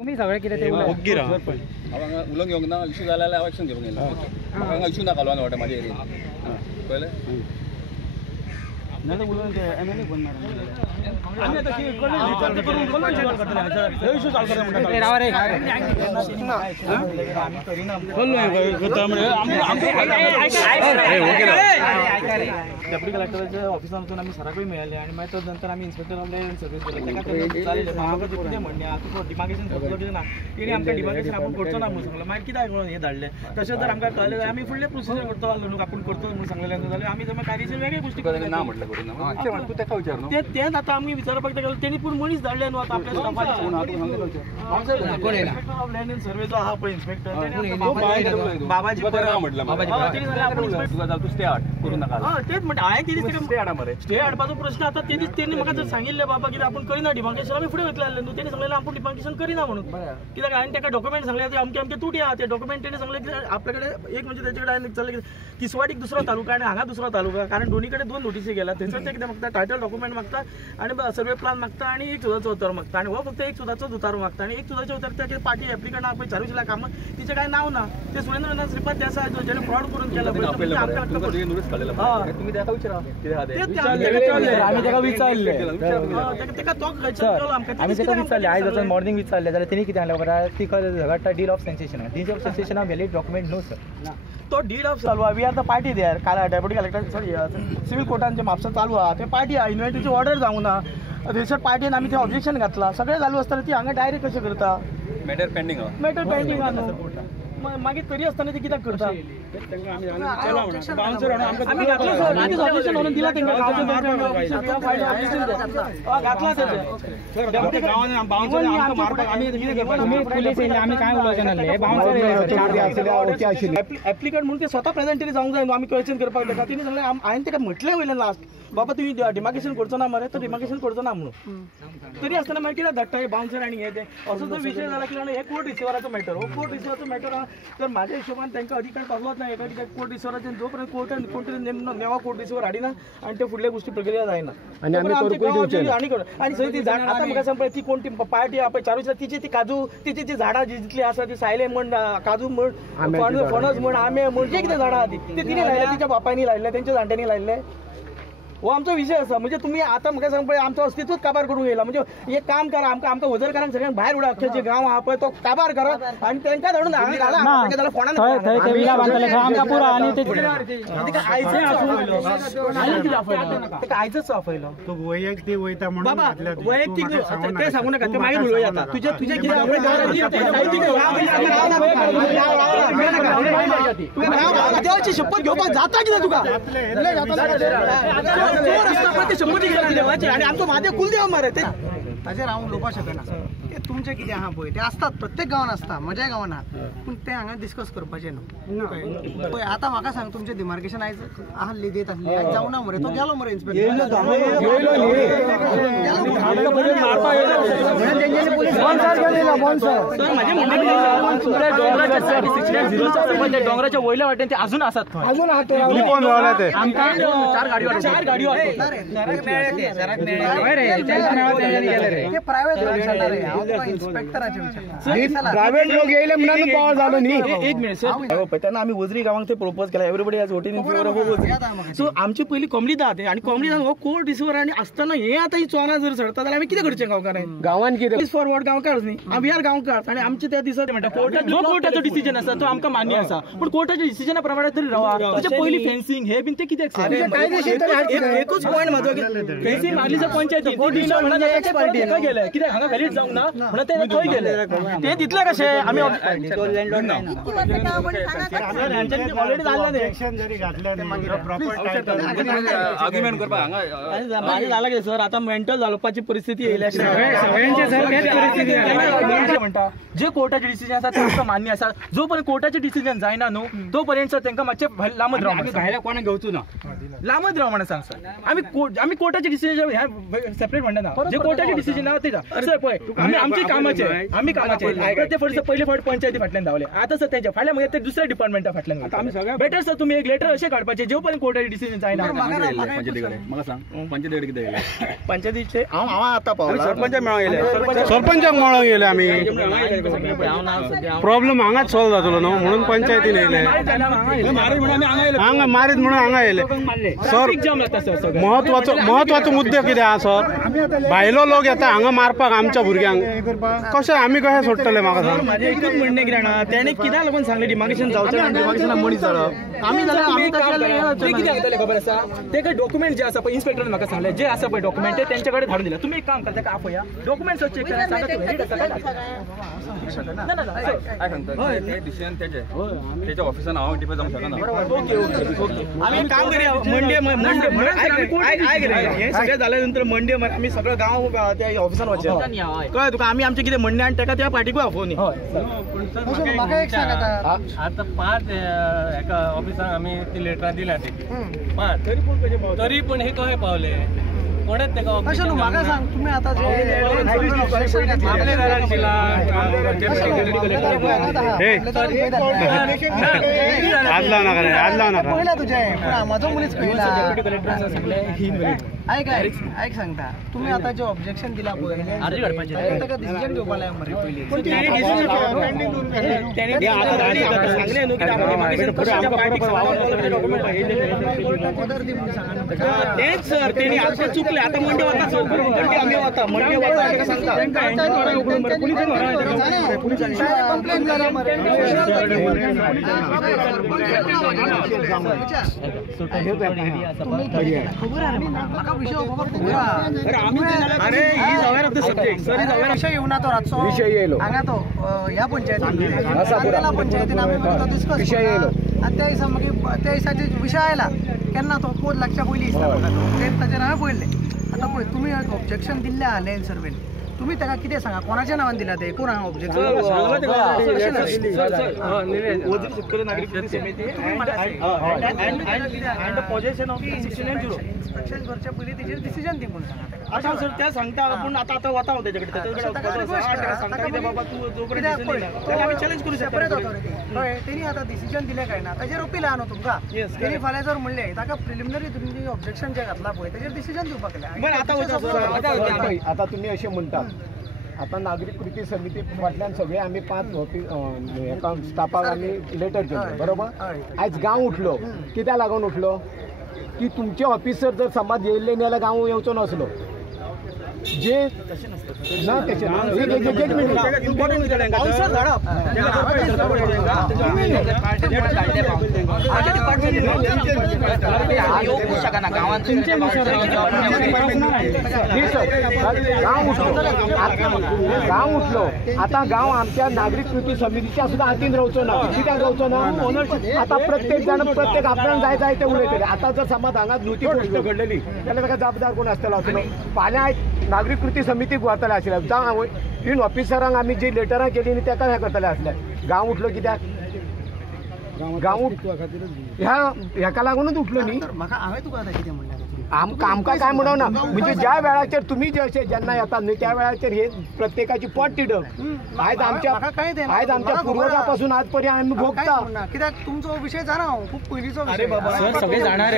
तुम्ही सगळे कितें ते उलोवंक घेवंक ना इश्यू जाल्यार हांव एक्शन घेवंक येयला म्हाका हांगा इश्यू नाका लोन वाटा म्हाज्या एरियेन कळ्ळें नाल्यार उलोवंक एमएलए फोन मारून आमी आतां विचार करून सॉल्व करतले हे इश्यू सॉल्व करता म्हणटा राव रे आमी करिना करता म्हणजे डेप्युटी कलेक्टराच्या ऑफिसान वचून आमी सराकूय मेळ्ळे आनी मागीर तो नंतर आमी इन्स्पेक्टर ऑफ लँड सर्वीस केलो म्हाका कितें म्हणलें आतां डिमार्केशन करतलो कितें ना तेणी आमकां डिमार्केशन आपूण करचो ना म्हणून सांगलें मागीर कित्याक म्हणून हें धाडलें तशें जर आमकां कळलें जाल्यार आमी फुडलें प्रोसिजर करतो न्हू आपूण करतो म्हणून सांगलें जाल्यार आमी जर कायदेशीर वेगळे गोश्टी ना म्हटलें तेंच आतां आमी विचारपाक गेलो तेणी पूण मनीस धाडले न्हू आतां आपल्या इन्स्पेक्टर ऑफ लँड सर्वे जो आहा पळय इन्स्पेक्टर बाबाजी तूं स्टे हाड करूं नाका तेच म्हणटा हांवें कितें स्टे हाडा मरे स्टे हाडपाचो प्रश्न आतां तेणी म्हाका जर सांगिल्लें बाबा कितें आपूण करिना डिमार्केशन आमी फुडें वयतले न्हू तेणी सांगलें आपूण डिमार्केशन करिना म्हणून कित्याक हांवें ताका डॉक्युमेंट सांगले अमके अमके तुटी आहा ते डॉक्युमेंट तेणी सांगलें की आपल्या कडेन एक म्हणजे तेचे कडेन हांवें विचारलें की तिसवाडीक दुसरो तालुका आनी हांगा दुसरो तालुका कारण दोनी कडेन 2 नोटीसी गेल्या थंयसर ते कितें मागता टायटल डॉक्युमेंट मागता आनी सर्वे प्लान मागता आनी 1 सुदाचो उतर मागता आनी हो फक्त 1 सुदाचो उतारो मागता आनी 1 सुदाचो उतर ते पार्टी एप्लिकंट आहा पळय चारूशिला कामां तिचें कांय नांव ना ते सुरेंद्रनाथ श्रीपाद ते आसा जेणे फ्रॉड करून केला मॉर्निंग विचारले जाल्यार तेणी कितें सांगलें ती deal of sensation valid document no sir तो डीड ऑफ चालू we are the party there काल डेप्युटी कलेक्टर सॉरी सिव्हिल कोर्टान जे म्हापसा चालू आहा ते पार्टी आहा इन्व्हेंटरीची ऑर्डर जावंक ना थंयसर पार्टीन आमी ते ऑब्जेक्शन घातला सगळें चालू आसतना ती हांगा डायरेक्ट कशें करता मॅटर पेंडींग आहा न्हू मागीर तरी आसतना ती कित्याक करता एप्लिकंट म्हणून ते स्वता प्रेझेंटरी जावंक जाय आमी क्वेश्चन करपाक जाता तिणी सांगलें हांवें ताका म्हटलें वयलें लास्ट बाबा तुमी डिमार्केशन करचो ना मरे तो डिमार्केशन करचो ना म्हणून तरी आसतना मागीर कित्याक धाडटा हे बाउन्सर आनी हे ते असो जर विशय जाला की हे कोर्ट रिसिवराचो मॅटर हो कोर्ट रिसिवराचो मॅटर आहा तर म्हाज्या हिशोबान तांकां अधिकार पावलोच ना एका कित्याक कोर्ट रिसिवराचे जो पर्यंत कोर्टान नेवा कोर्ट रिसिवर हाडिना आनी ते फुडले गोश्टी प्रक्रिया जायना आनी थंय ती झाड आतां म्हाका सांग पळय ती कोण ती पार्टी आहा पळय चारूशिला तिची ती काजू तिची जी झाडां जितली आसा ती सायले म्हण काजू म्हण फणस म्हण आंबे म्हण जे कितें झाडां आहा ती तिणी लायल्या तिच्या बापायनी लायले तेंच्या जाणट्यांनी लायले हो आमचो विषय आसा म्हणजे तुम्ही आता म्हाका सांग पळय आमचो अस्तित्वच काबार करूंक येयला म्हणजे एक काम करा आमकां वजरकारांक सगळ्यांक भायर उडा अख्खे जे गांव आहा पळय तो काबार करा आनी तांकां धाडून हांगा घाला जाल्यार फोंडान आयजच आफयलो तो वैयक्तीक वयता म्हणून बाबा वैयक्तीक ते सांगू नाका ते मागीर उलोवया आता तुजे कितें देवाची शपथ घेवपाक जाता कितें तुका आणि आमचो महादेव कुलदेव मरे ते ताजेर हांव उलोवपाक शकना ते तुमचें कितें आहा पळय ते आसतात प्रत्येक गांवांत आसता म्हज्या गांवांत आहा पूण तें हांगा डिस्कस करपाचें न्हू पळय आतां म्हाका सांग तुमचें डिमार्केशन आयज आहली देत आसली आयज जावना मरे तो गेलो मरे इन्स्पेक्टर डोंगराच्या वयल्या वाटेन ते अजून आसात चार गाडयो प्रायव्हेट लोक येयले म्हणून पावर झालो न्ही एक मिनिट सर तेन्ना आमी वजरी गांवांक ते प्रपोज केला everybody has voted in favour of वजरी सो आमची पयली कॉमली आहा ते आनी कॉमलीदान हो कोर्ट रिसिवर आनी आसतना हे आतां ही चोरां जर सडटा जाल्यार आमी कितें करचें गांवकारांनी गांवांत कितें फॉरवर्ड गांवकार न्ही आमी आर गांवकार आनी आमचे त्या दिसा म्हणटा कोर्टाचो डिसिजन आसा तो आमकां मान्य आसा पूण कोर्टाच्या डिसिजना प्रमाणे तरी रावा ताचे पयली फेन्सिंग हे बीन ते कित्याक एकूच पॉयंट म्हाजो फेन्सिंग मारली जर पंचायती गेले कित्याक हांगा व्हॅलीड जावंक ना म्हणून ते थंय गेले ते दितले कशे आमी ऑलरेडी आर्ग्युमेंट करपाक हांगा माझे जाला की सर आता मेंटल जावपाची परिस्थिती येयल्या म्हणटा जे कोर्टाचे डिसिजन आसा ते आमकां मान्य आसा जो पर्यंत कोर्टाचे डिसिजन जायना न्हू तो पर्यंत सर तांकां मातशें लांबत राव भायल्या कोणाक घेवचो ना लांबत राव म्हणून सांग सर आमी कोर्टाचे डिसिजन सेपरेट म्हणटा ना जे कोर्टाचे डिसिजन आहा ते सर पळय आमी आमची कामाचे आम्ही कामाचे ऐका ते फक्त पहिले फावट पंचायती फाटल्यान धावले आता सर त्यांच्या फाटल्या म्हणजे ते दुसऱ्या डिपार्टमेंटा फाटल्यान आम्ही सगळ्या बेटर सर तुम्ही एक लेटर असे काढपाचे जेव पण कोर्टाचे डिसिजन जायना पंचायतीकडे मला सांग पंचायतीकडे किती गेले पंचायतीचे हांव आता पावला सरपंच मेळोंक गेले सरपंचाक मेळोंक गेले आम्ही प्रॉब्लेम हांगाच सॉल्व जातलो न्हू म्हणून पंचायतीन येयले हांगा मारीत म्हणून हांगा येयले सर महत्वाचो मुद्दो कितें आहा सर भायलो लोक येता हांगा मारपाक आमच्या भुरग्यांक कशें आमी कशें सोडटले म्हाका सांग माझे एकच म्हणणे कितें ना तेणे कित्याक लागून सांगले डिमार्केशन जावचें ना डिमार्केशनाक मनीस जालो आमी जाल्यार आमी कितें सांगतले खबर आसा ते काय डॉक्युमेंट जे आसा पळय इन्स्पेक्टरान म्हाका सांगले जे आसा पळय डॉक्युमेंट ते तेंच्या कडेन धाडून दिला तुम्ही एक काम करा तेका आपया डॉक्युमेंट्स चेक करा सांगा ते व्हॅलिड आसा काय डिसिजन त्याच्या ऑफिसान हांव डिपेंड जावंक शकना ओके आम्ही एक काम करूया मंडे हे सगळें जाल्या नंतर मंडे आम्ही सगळं गांव त्या ऑफिसान वचया कळ्ळें तुका आमी आमचे कितें म्हणणे आनी तेका त्या पार्टीकूय आफोवनी आता 5 एका ऑफिसाक आम्ही ती लेटरां दिल्या ती 5 तरी पण हे कशें पावले कोणेच तेका ऑफिसाक म्हाका सांग तुम्ही आता आज लाव नाका तुझे माझो मनीस ऐक सांगता तुम्ही आता जे ऑब्जेक्शन दिला ताका डिसिजन घेवपा लाय मरे पयली तेच सर तेणी आता चुकले आता मंडे वता सर मंडे आम्ही वता मंडे वता तेका सांगता कंप्लेंट करा मरे खबर आहे म्हाका विषय अरे he aware of the subject sir is aware विषय येऊन तो रातचो विषय येयलो हांगा तो ह्या पंचायतीन पंचायतीन आमी तो डिस्कस विषय येयलो आनी त्या दिसा मागीर त्या दिसाचे विषय आयला केन्ना तो 5 लाखच्या पयलीं दिसता ते ताचेर हांवें पळयलें आतां पळय तुमी ऑब्जेक्शन दिल्लें आहा लँड सर्वेन तुम्ही त्याला किती सांगा कोणाच्या नावान दिला ते कोण हांगा ऑब्जेक्शन शेतकरी नागरिक समिती अँड पोजेशन ऑफ इन्स्पेक्शन करच्या पयलीं तेजेर डिसिजन दी म्हणून सांगा अच्छा सर त्या सांगता आपण आता वता त्याच्याकडे बाबा तू जोपर्यंत आम्ही चॅलेंज करू शकतो तेणी आता डिसिजन दिले काय ना ताजेर अपील आहा न्हू तुमकां तेणी फाल्यां जर म्हणलें ताका प्रिलिमिनरी तुमी ऑब्जेक्शन जे घातला पळय तेजेर डिसिजन दिवपाक बरं आता आता तुम्ही असे म्हणता आता नागरिक कृती समिती फाटल्यान सगळे आम्ही 5 एका स्टाफाक आम्ही लेटर केले बरोबर आज गांव उठलो कित्याक लागून उठलो की तुमचे ऑफिसर जर समाज येयल्ले न्ही जाल्यार गांव येवचो नासलो जे ना तशें गांव उठलो आता गांव आमच्या नागरिक कृती समितीच्या सुद्धा हातीन रावचो ना कित्याक रावचो ना आता प्रत्येक जण प्रत्येक आपल्याक जाय जाय ते उलयतले आता जर समाज हांगा न्हूती गोश्ट घडलेली जाल्यार ताका जबाबदार कोण आसतलो आसलो फाल्यां नागरिक कृती समितीक व्हरतले आसले जावं इन ऑफिसरांक आमी जी लेटरां केली न्ही तेका हें करतले आसले गांव उठलो कित्याक गांव ह्याका लागूनच उठलो न्ही म्हाका हांवें तुका आतां कितें म्हणलें आमकां काय म्हणूं ना म्हणजे ज्या वेळाचेर तुम्ही जे अशें जेन्ना येतात न्ही त्या वेळाचेर हे प्रत्येकाची पोट तिडक आयज आमच्या पूर्वजां पासून आज पर्यंत आमी भोगता कित्याक तुमचो विशय जाणा खूब पयलींचो विशय सगळे जाणार